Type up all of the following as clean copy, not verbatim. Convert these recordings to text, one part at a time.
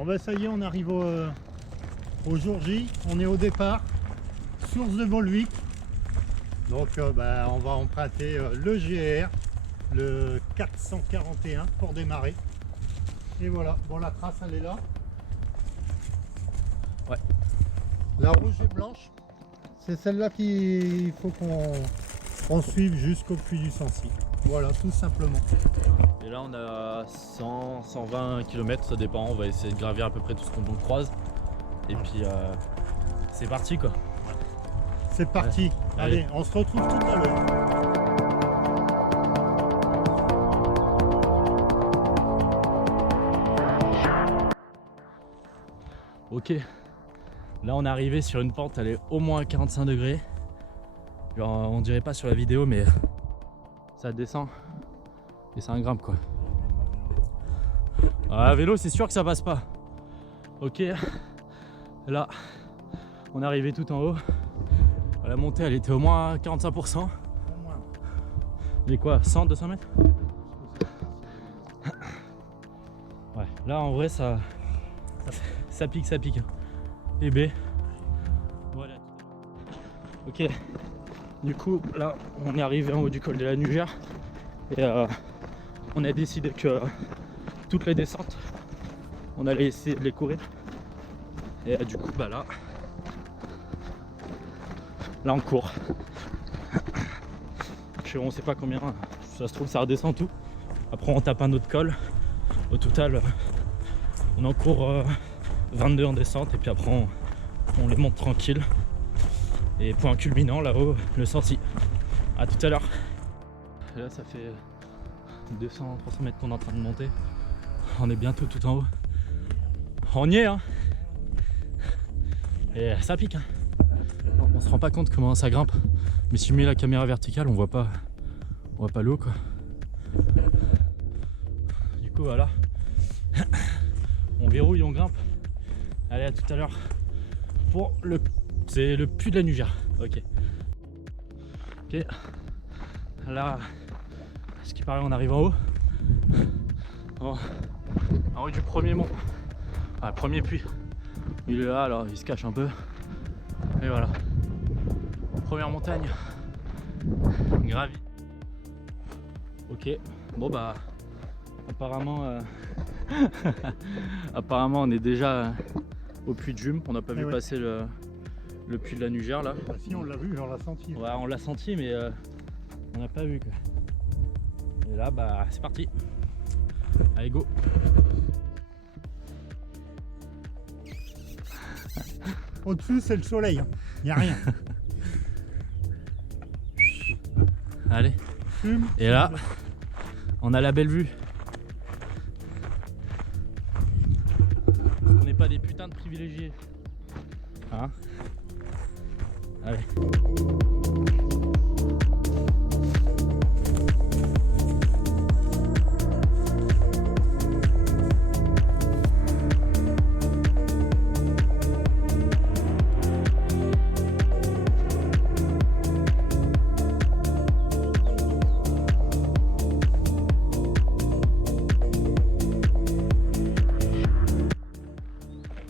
Bon bah ça y est, on arrive au jour J, on est au départ, source de Volvic. Donc on va emprunter le GR, le 441 pour démarrer. Et voilà, bon la trace elle est là. Ouais. La rouge et blanche, c'est celle-là qu'il faut qu'on suive jusqu'au puits du Sancy. Voilà, tout simplement. Et là on a 100, 120 km, ça dépend, on va essayer de gravir à peu près tout ce qu'on croise. Et puis c'est parti quoi. C'est parti, ouais. Allez, on se retrouve tout à l'heure. Ok, là on est arrivé sur une pente, elle est au moins 45 degrés. Genre, on dirait pas sur la vidéo mais ça descend et ça grimpe quoi. À vélo c'est sûr que ça passe pas. Ok, là on est arrivé tout en haut. La montée elle était au moins 45%. Il est quoi, 100, 200 mètres? Ouais, là en vrai ça pique. Et B. Voilà. Ok. Du coup là on est arrivé en haut du col de la Nugère. Et on a décidé que toutes les descentes on allait essayer de les courir. Et du coup bah là on court. On sait pas combien, ça se trouve ça redescend tout. Après on tape un autre col. Au total on en court 22 en descente et puis après on les monte tranquille. Et point culminant là-haut, le Sancy. À tout à l'heure. Là ça fait 200-300 mètres qu'on est en train de monter. On est bientôt tout en haut. On y est hein. Et ça pique hein. On se rend pas compte comment ça grimpe. Mais si je mets la caméra verticale on voit pas l'eau quoi. Du coup voilà. On verrouille, on grimpe. Allez à tout à l'heure pour c'est le puits de la Nugère. Ok. Ok. Là, ce qui paraît on arrive en haut. En haut du premier mont. Ah, premier puits. Il est là alors il se cache un peu. Et voilà. Première montagne. Gravi. Ok. Bon bah apparemment apparemment on est déjà au puits de Jume. On n'a pas vu passer le puits de la Nugère là. Bah, si on l'a vu, on l'a senti. Ouais on l'a senti mais on n'a pas vu quoi. Et là bah c'est parti. Allez go. Au-dessus c'est le soleil, il n'y a rien. Allez. Et là on a la belle vue. On n'est pas des putains de privilégiés. Hein? Allez.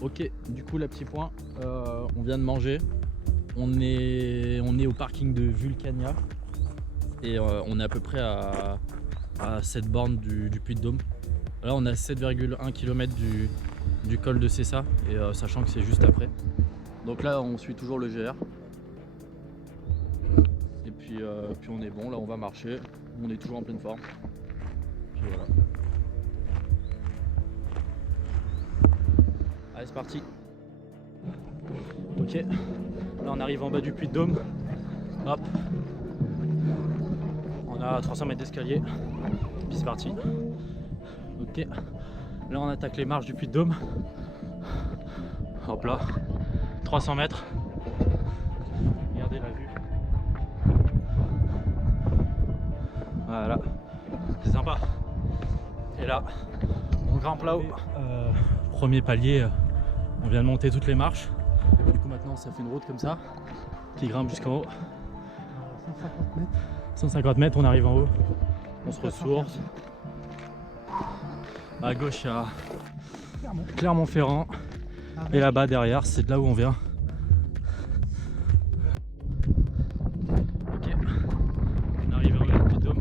Ok, du coup, la petit point, on vient de manger. On est au parking de Vulcania et on est à peu près à cette borne du Puy de Dôme. Là, on a 7,1 km du col de Cessa et sachant que c'est juste après. Donc là, on suit toujours le GR. Et puis on est bon, là on va marcher. On est toujours en pleine forme. Puis voilà. Allez c'est parti. Ok, là on arrive en bas du Puy de Dôme. Hop. On a 300 mètres d'escalier. Puis c'est parti. Ok. Là on attaque les marches du Puy de Dôme. Hop là. 300 mètres. Regardez la vue. Voilà. C'est sympa. Et là, on grimpe là-haut. Premier palier. On vient de monter toutes les marches. Du coup maintenant ça fait une route comme ça qui grimpe jusqu'en haut. 150 mètres. 150 mètres, on arrive en haut. On se ressource. À gauche il y a Clermont-Ferrand. Et là-bas derrière, c'est de là où on vient. Ok, on arrive vers le Puy-de-Dôme.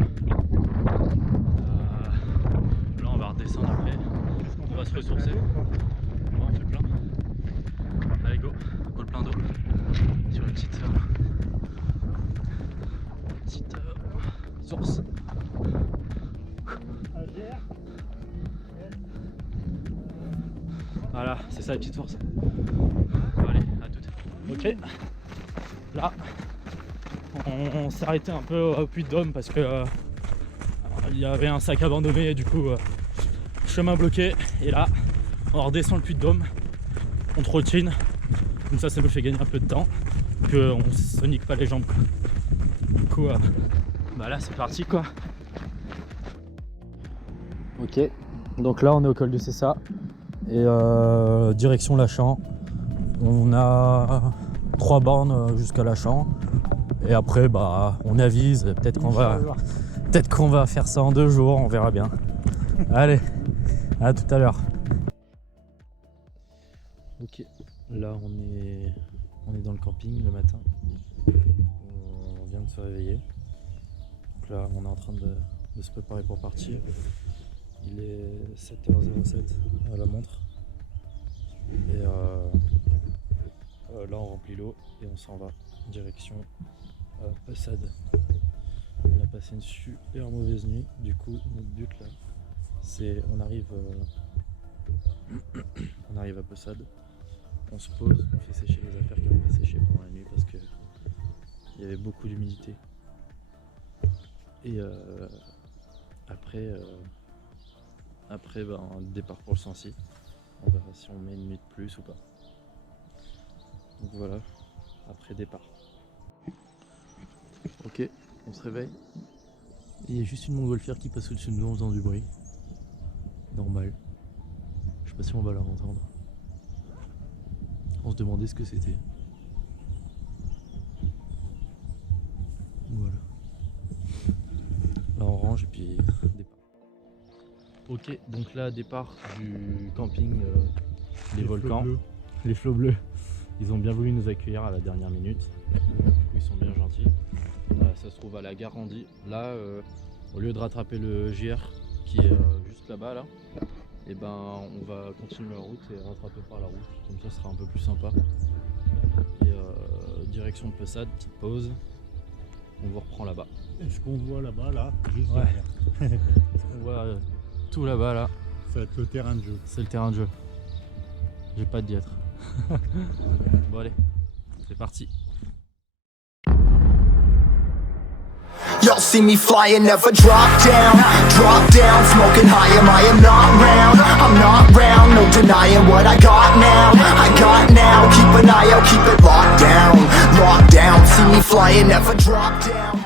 Là on va redescendre après. On va se ressourcer. Ouais, on fait plein. Allez go, go le plein d'eau. Sur une petite source. Voilà, c'est ça les petites sources. Allez, à toutes. Ok, là, on s'est arrêté un peu au Puy-de-Dôme parce que il y avait un sac abandonné et du coup, chemin bloqué. Et là, on redescend le Puy-de-Dôme, on trottine. Comme ça nous fait gagner un peu de temps, qu'on se nique pas les jambes. Du coup, bah là c'est parti quoi. Ok, donc là on est au col du Cessa. Et direction Lachamp, on a 3 bornes jusqu'à Lachamp et après bah on avise, peut-être qu'on va faire ça en 2 jours, on verra bien. Allez, à tout à l'heure. Ok, là on est dans le camping le matin, on vient de se réveiller, donc là on est en train de se préparer pour partir. Il est 7h07 à la montre et là on remplit l'eau et on s'en va direction Pessade. On a passé une super mauvaise nuit, du coup notre but là c'est on arrive à Pessade, on se pose, on fait sécher les affaires qui ont été séchées pendant la nuit parce que il y avait beaucoup d'humidité et après ben, départ pour le Sancy. On verra si on met une nuit de plus ou pas. Donc voilà, après départ. Ok, on se réveille. Il y a juste une montgolfière qui passe au-dessus de nous en faisant du bruit. Normal. Je sais pas si on va la entendre. On se demandait ce que c'était. Voilà. Là on range et puis départ. Ok, donc là, départ du camping les Volcans, les flots bleus. Ils ont bien voulu nous accueillir à la dernière minute. Du coup, ils sont bien gentils. Ça se trouve à la gare Randy. Là, au lieu de rattraper le JR qui est juste là-bas, là, et ben on va continuer la route et rattraper par la route. Comme ça, ce sera un peu plus sympa. Et direction de Pessade, petite pause. On vous reprend là-bas. Et ce qu'on voit là-bas, là, juste derrière. On voit tout là-bas, là. Ça va être le terrain de jeu. C'est le terrain de jeu. J'ai pas de diètre. Bon allez, c'est parti. Y'all see me flying, never drop down, smoking high, I am not round, no denying what I got now, keep an eye out, keep it locked down, see me flying, never drop down.